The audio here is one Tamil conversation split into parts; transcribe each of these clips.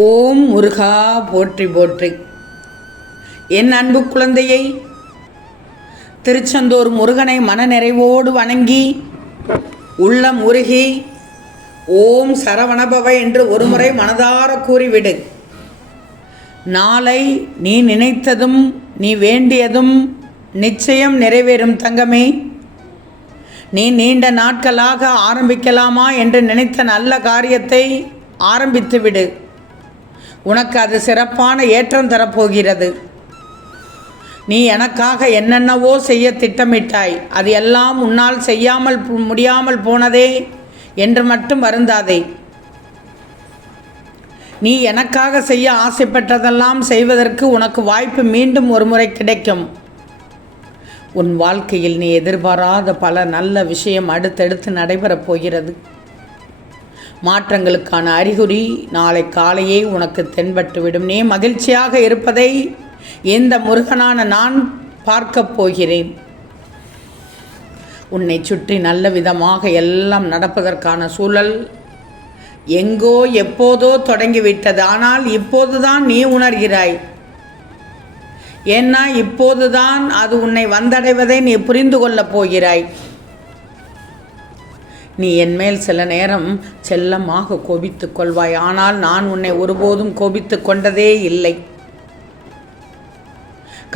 ஓம் முருகா போற்றி போற்றி. என் அன்பு குழந்தையை, திருச்செந்தூர் முருகனை மனநிறைவோடு வணங்கி உள்ளம் உருகி ஓம் சரவணபவ என்று ஒருமுறை மனதார கூறிவிடு. நாளை நீ நினைத்ததும் நீ வேண்டியதும் நிச்சயம் நிறைவேறும் தங்கமே. நீ நீண்ட நாட்களாக ஆரம்பிக்கலாமா என்று நினைத்த நல்ல காரியத்தை ஆரம்பித்துவிடு. உனக்கு அது சிறப்பான ஏற்றம் தரப்போகிறது. நீ எனக்காக என்னென்னவோ செய்ய திட்டமிட்டாய், அது எல்லாம் உன்னால் செய்யாமல் முடியாமல் போனதே என்று மட்டும் வருந்தாதே. நீ எனக்காக செய்ய ஆசைப்பட்டதெல்லாம் செய்வதற்கு உனக்கு வாய்ப்பு மீண்டும் ஒரு முறை கிடைக்கும். உன் வாழ்க்கையில் நீ எதிர்பாராத பல நல்ல விஷயம் அடுத்தடுத்து நடைபெறப் போகிறது. மாற்றங்களுக்கான அறிகுறி நாளை காலையே உனக்கு தென்பட்டுவிடும். நீ மகிழ்ச்சியாக இருப்பதை இந்த முருகனான நான் பார்க்கப் போகிறேன். உன்னை சுற்றி நல்ல விதமாக எல்லாம் நடப்பதற்கான சூழல் எங்கோ எப்போதோ தொடங்கிவிட்டது. ஆனால் இப்போதுதான் நீ உணர்கிறாய். ஏன்னா இப்போதுதான் அது உன்னை வந்தடைவதை நீ புரிந்து கொள்ளப் போகிறாய். நீ என்மேல் சில நேரம் செல்லமாக கோபித்துக் கொள்வாய். ஆனால் நான் உன்னை ஒருபோதும் கோபித்துக் கொண்டதே இல்லை.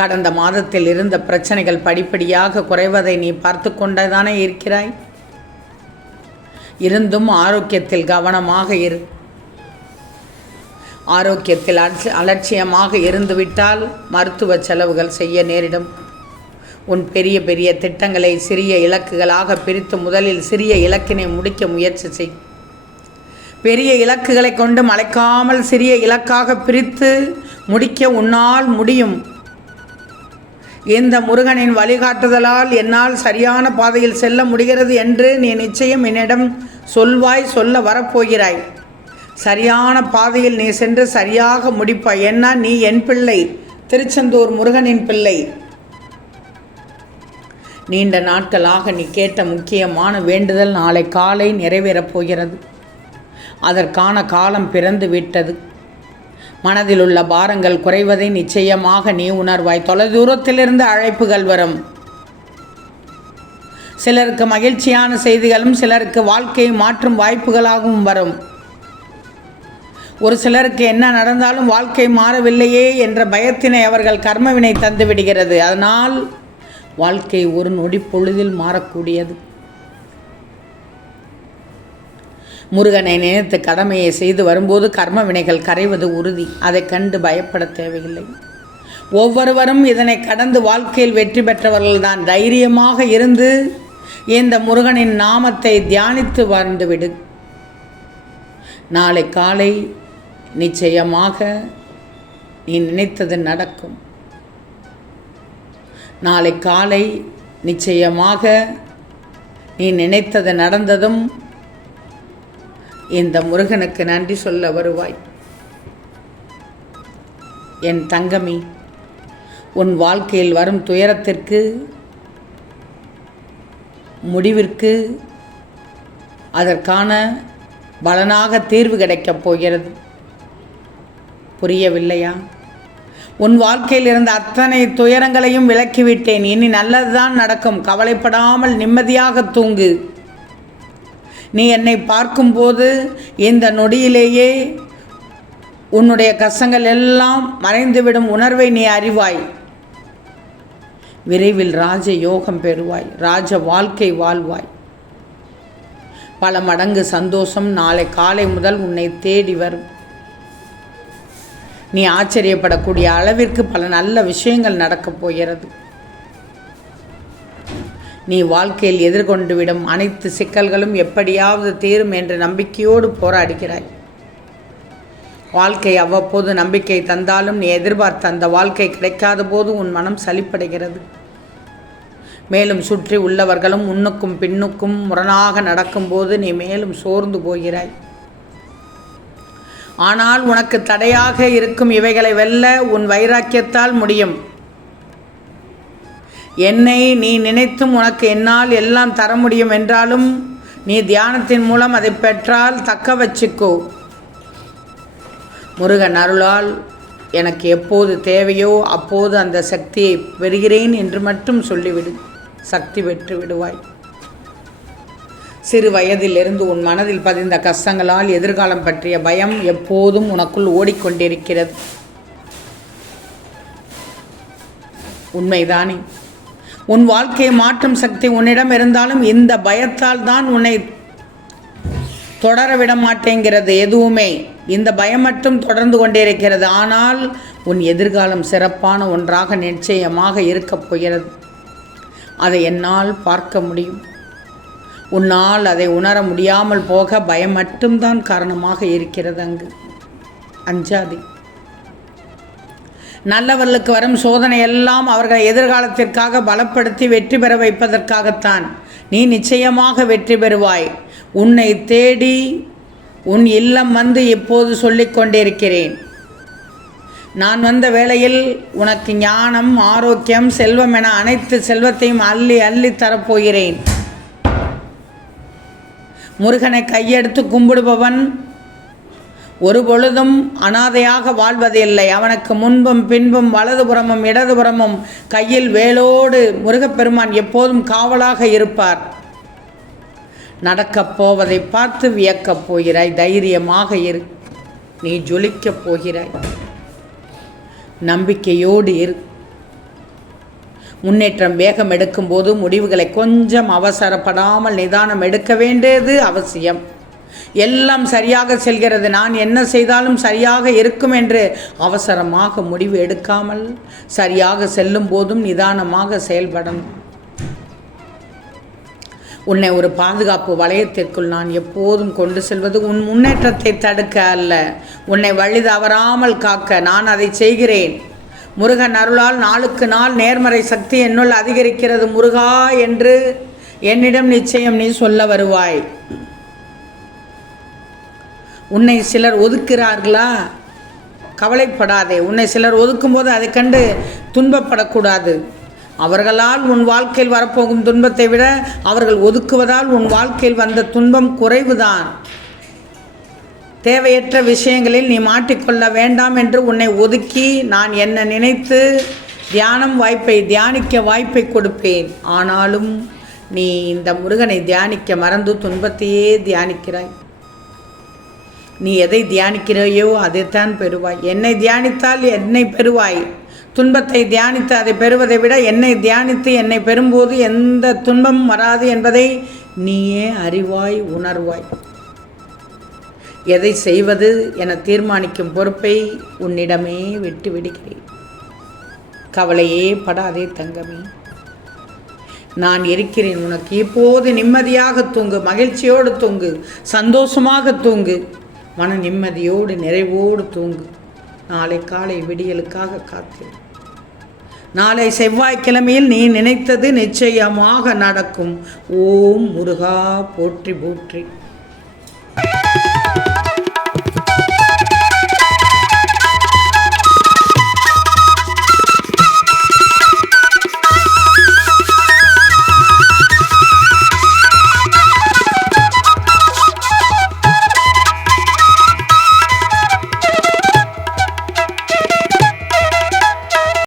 கடந்த மாதத்தில் இருந்த பிரச்சனைகள் படிப்படியாக குறைவதை நீ பார்த்து கொண்டதானே இருக்கிறாய். இருந்தும் ஆரோக்கியத்தில் கவனமாக இரு. ஆரோக்கியத்தில் அலட்சியமாக இருந்துவிட்டால் மருத்துவ செலவுகள் செய்ய நேரிடும். உன் பெரிய பெரிய திட்டங்களை சிறிய இலக்குகளாக பிரித்து முதலில் சிறிய இலக்கினை முடிக்க முயற்சி செய். பெரிய இலக்குகளை கொண்டு மலைக்காமல் சிறிய இலக்காக பிரித்து முடிக்க உன்னால் முடியும். இந்த முருகனின் வழிகாட்டுதலால் என்னால் சரியான பாதையில் செல்ல முடிகிறது என்று நீ நிச்சயம் என்னிடம் சொல்ல வரப்போகிறாய். சரியான பாதையில் நீ சென்று சரியாக முடிப்பாய். ஏன்னா நீ என் பிள்ளை, திருச்செந்தூர் முருகனின் பிள்ளை. நீண்ட நாட்களாக நீ கேட்ட முக்கியமான வேண்டுதல் நாளை காலை நிறைவேறப் போகிறது. அதற்கான காலம் பிறந்து விட்டது. மனதில் உள்ள பாரங்கள் குறைவதை நிச்சயமாக நீ உணர்வாய். தொலைதூரத்திலிருந்து அழைப்புகள் வரும். சிலருக்கு மகிழ்ச்சியான செய்திகளும் சிலருக்கு வாழ்க்கையை மாற்றும் வாய்ப்புகளாகவும் வரும். ஒரு சிலருக்கு என்ன நடந்தாலும் வாழ்க்கை மாறவில்லையே என்ற பயத்தினை அவர்கள் கர்மவினை தந்து விடுகிறது. அதனால் வாழ்க்கை ஒரு நொடி பொழுதில் மாறக்கூடியது. முருகனை நினைத்து கடமையை செய்து வரும்போது கர்ம வினைகள் கரைவது உறுதி. அதை கண்டு பயப்பட தேவையில்லை. ஒவ்வொருவரும் இதனை கடந்து வாழ்க்கையில் வெற்றி பெற்றவர்கள்தான். தைரியமாக இருந்து இந்த முருகனின் நாமத்தை தியானித்து வாழ்ந்துவிடு. நாளை காலை நிச்சயமாக நீ நினைத்தது நடக்கும். நாளை காலை நிச்சயமாக நீ நினைத்தது நடந்ததும் இந்த முருகனுக்கு நன்றி சொல்ல வருவாய். என் தங்கமே, உன் வாழ்க்கையில் வரும் துயரத்திற்கு முடிவிற்கு அதற்கான பலனாக தீர்வு கிடைக்கப் போகிறது. புரியவில்லையா? உன் வாழ்க்கையில் இருந்த அத்தனை துயரங்களையும் விலக்கிவிட்டேன். இனி நல்லதுதான் நடக்கும். கவலைப்படாமல் நிம்மதியாக தூங்கு. நீ என்னை பார்க்கும்போது இந்த நொடியிலேயே உன்னுடைய கஷ்டங்கள் எல்லாம் மறைந்துவிடும் உணர்வை நீ அறிவாய். விரைவில் ராஜ யோகம் பெறுவாய். ராஜ வாழ்க்கை வாழ்வாய். பல மடங்கு சந்தோஷம் நாளை காலை முதல் உன்னை தேடி வரும். நீ ஆச்சரியப்படக்கூடிய அளவிற்கு பல நல்ல விஷயங்கள் நடக்கப் போகிறது. நீ வாழ்க்கையில் எதிர்கொண்டு விடும் அனைத்து சிக்கல்களும் எப்படியாவது தீரும் என்ற நம்பிக்கையோடு போராடுகிறாய். வாழ்க்கை அவ்வப்போது நம்பிக்கை தந்தாலும் நீ எதிர்பார்த்த அந்த வாழ்க்கை கிடைக்காத போது உன் மனம் சலிப்படைகிறது. மேலும் சுற்றி உள்ளவர்களும் முன்னுக்கும் பின்னுக்கும் முரணாக நடக்கும்போது நீ மேலும் சோர்ந்து போகிறாய். ஆனால் உனக்கு தடையாக இருக்கும் இவைகளை வெல்ல உன் வைராக்கியத்தால் முடியும். என்னை நீ நினைத்தும் உனக்கு என்னால் எல்லாம் தர முடியும் என்றாலும் நீ தியானத்தின் மூலம் அதை பெற்றால் தக்க வச்சுக்கோ. முருகன் அருளால் எனக்கு எப்போது தேவையோ அப்போது அந்த சக்தியை பெறுகிறேன் என்று மட்டும் சொல்லிவிடு. சக்தி பெற்று விடுவாய். சிறு வயதிலிருந்து உன் மனதில் பதிந்த கஷ்டங்களால் எதிர்காலம் பற்றிய பயம் எப்போதும் உனக்குள் ஓடிக்கொண்டிருக்கிறது. உண்மைதானே? உன் வாழ்க்கையை மாற்றும் சக்தி உன்னிடம் இருந்தாலும் இந்த பயத்தால் தான் உன்னை தொடர விட மாட்டேங்கிறது. எதுவுமே இந்த பயம் மட்டும் தொடர்ந்து கொண்டிருக்கிறது. ஆனால் உன் எதிர்காலம் சிறப்பான ஒன்றாக நிச்சயமாக இருக்கப் போகிறது. அதை என்னால் பார்க்க முடியும். உன்னால் அதை உணர முடியாமல் போக பயம் மட்டும்தான் காரணமாக இருக்கிறது. அங்கு அஞ்சாதே. நல்லவர்களுக்கு வரும் சோதனை எல்லாம் அவர்கள் எதிர்காலத்திற்காக பலப்படுத்தி வெற்றி பெற வைப்பதற்காகத்தான். நீ நிச்சயமாக வெற்றி பெறுவாய். உன்னை தேடி உன் இல்லம் வந்து இப்போது சொல்லிக் கொண்டிருக்கிறேன். நான் வந்த வேளையில் உனக்கு ஞானம், ஆரோக்கியம், செல்வம் என அனைத்து செல்வத்தையும் அள்ளி அள்ளி தரப்போகிறேன். முருகனை கையெடுத்து கும்பிடுபவன் ஒரு பொழுதும் அனாதையாக வாழ்வதில்லை. அவனுக்கு முன்பும் பின்பும் வலதுபுறமும் இடதுபுறமும் கையில் வேலோடு முருகப்பெருமான் எப்போதும் காவலாக இருப்பார். நடக்கப் போவதை பார்த்து வியக்கப் போகிறாய். தைரியமாக இரு. நீ ஜொலிக்கப் போகிறாய். நம்பிக்கையோடு இரு. முன்னேற்றம் வேகம் எடுக்கும்போது முடிவுகளை கொஞ்சம் அவசரப்படாமல் நிதானம் எடுக்க வேண்டியது அவசியம். எல்லாம் சரியாக செல்கிறது, நான் என்ன செய்தாலும் சரியாக இருக்கும் என்று அவசரமாக முடிவு எடுக்காமல் சரியாக செல்லும் போதும் நிதானமாக செயல்படணும். உன்னை ஒரு பாதுகாப்பு வளையத்திற்குள் நான் எப்போதும் கொண்டு செல்வது உன் முன்னேற்றத்தை தடுக்க அல்ல, உன்னை வழி தவறாமல் காக்க. நான் அதை செய்கிறேன். முருகன் அருளால் நாளுக்கு நாள் நேர்மறை சக்தி என்னுள் அதிகரிக்கிறது. முருகா என்று என்னிடம் நிச்சயம் நீ சொல்ல வருவாய். உன்னை சிலர் ஒதுக்கிறார்களா? கவலைப்படாதே. உன்னை சிலர் ஒதுக்கும்போது அதை கண்டு துன்பப்படக்கூடாது. அவர்களால் உன் வாழ்க்கையில் வரப்போகும் துன்பத்தை விட அவர்கள் ஒதுக்குவதால் உன் வாழ்க்கையில் வந்த துன்பம் குறைவுதான். தேவையற்ற விஷயங்களில் நீ மாட்டிக்கொள்ள வேண்டாம் என்று உன்னை ஒதுக்கி நான் என்ன நினைத்து தியானிக்க வாய்ப்பை கொடுப்பேன். ஆனாலும் நீ இந்த முருகனை தியானிக்க மறந்து துன்பத்தையே தியானிக்கிறாய். நீ எதை தியானிக்கிறாயோ அதைத்தான் பெறுவாய். என்னை தியானித்தால் என்னை பெறுவாய். துன்பத்தை தியானித்து அதை பெறுவதை விட என்னை தியானித்து என்னை பெறும்போது எந்த துன்பமும் வராது என்பதை நீயே அறிவாய், உணர்வாய். எதை செய்வது என தீர்மானிக்கும் பொறுப்பை உன்னிடமே விட்டு விடுகிறேன். கவலையே படாதே தங்கமே, நான் இருக்கிறேன். உனக்கு இப்போது நிம்மதியாக தூங்கு, மகிழ்ச்சியோடு தூங்கு, சந்தோஷமாக தூங்கு, மன நிம்மதியோடு நிறைவோடு தூங்கு. நாளை காலை விடியலுக்காக காத்திரு. நாளை செவ்வாய்க்கிழமையில் நீ நினைத்தது நிச்சயமாக நடக்கும். ஓம் முருகா போற்றி போற்றி.